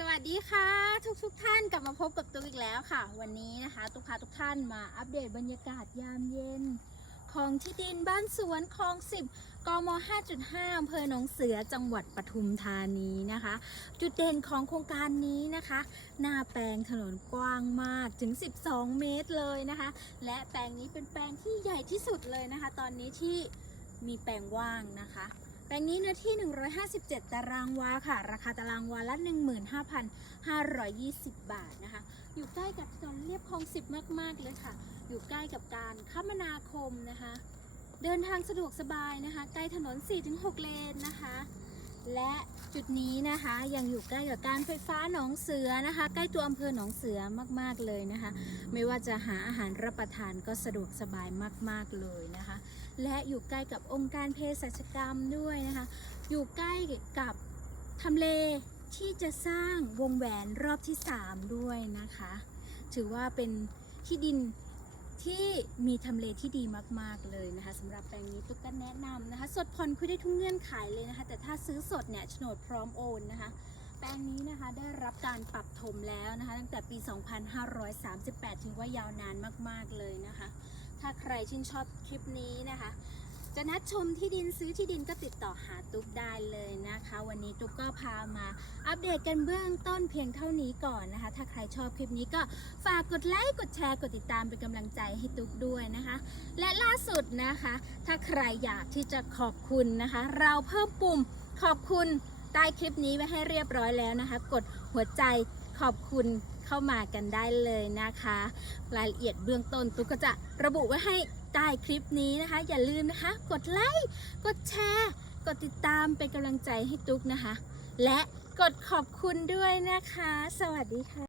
สวัสดีค่ะทุกทุกท่านกลับมาพบกับตุ๊กอีกแล้วค่ะ วันนี้นะคะตุ๊กพาทุกท่านมาอัปเดตบรรยากาศยามเย็น ของที่ดินบ้านสวนคลอง10กม 5.5อำเภอหนองเสือจังหวัดปทุมธานีนะคะ จุดเด่นของโครงการนี้นะคะ หน้าแปลงถนนกว้างมากถึง 12 เมตรเลยนะคะ และแปลงนี้เป็นแปลงที่ใหญ่ที่สุดเลยนะคะ ตอนนี้ที่มีแปลงว่างนะคะ แปลงนี้เนื้อที่ 157 ตารางวาค่ะ ราคาตารางวาละ 15,520 บาทนะคะ อยู่ใกล้กับถนนเรียบคลอง10มาก ๆ เลยค่ะ อยู่ใกล้กับการคมนาคมนะคะ เดินทางสะดวกสบายนะคะ ใกล้ถนน 4-6 เลนนะคะ และจุดนี้นะคะยังอยู่ใกล้กับการไฟฟ้าหนองเสือนะคะ ใกล้ตัวอำเภอหนองเสือมาก ๆ เลยนะคะ ไม่ว่าจะหาอาหารรับประทานก็สะดวกสบายมาก ๆ เลยนะคะ และอยู่ใกล้กับองค์การเภสัชกรรมด้วยนะคะ อยู่ใกล้กับทำเลที่จะสร้างวงแหวนรอบที่ 3 ด้วยนะคะ ถือว่าเป็นที่ดินที่มีทำเลที่ดีมาก ๆ เลยนะคะสำหรับแปลงนี้ตุ๊กก็แนะนำนะคะ สดผ่อนคุยได้ทุกเงื่อนไขเลยนะคะ แต่ถ้าซื้อสดเนี่ยโฉนดพร้อมโอนนะคะ แปลงนี้นะคะได้รับการปรับถมแล้วนะคะ ตั้งแต่ปี 2538ถึงว่ายาวนานมาก ๆ เลยนะคะ ถ้าใครชื่นชอบคลิปนี้นะคะ จะนัดชมที่ดินซื้อที่ดินก็ติดต่อหาตุ๊กได้เลยนะคะ วันนี้ตุ๊กก็พามาอัปเดตกันเบื้องต้นเพียงเท่านี้ก่อนนะคะ ถ้าใครชอบคลิปนี้ก็ฝากกดไลค์กดแชร์กดติดตามเป็นกำลังใจให้ตุ๊กด้วยนะคะ และล่าสุดนะคะ ถ้าใครอยากที่จะขอบคุณนะคะ เราเพิ่มปุ่มขอบคุณใต้คลิปนี้ไว้ให้เรียบร้อยแล้วนะคะ กดหัวใจขอบคุณ เข้ามากันได้เลยนะคะ รายละเอียดเบื้องต้นตุ๊กก็จะระบุไว้ให้ใต้คลิปนี้นะคะ อย่าลืมนะคะ กดไลค์กดแชร์ กดติดตามเป็นกำลังใจให้ตุ๊กนะคะ และกดขอบคุณด้วยนะคะ สวัสดีค่ะ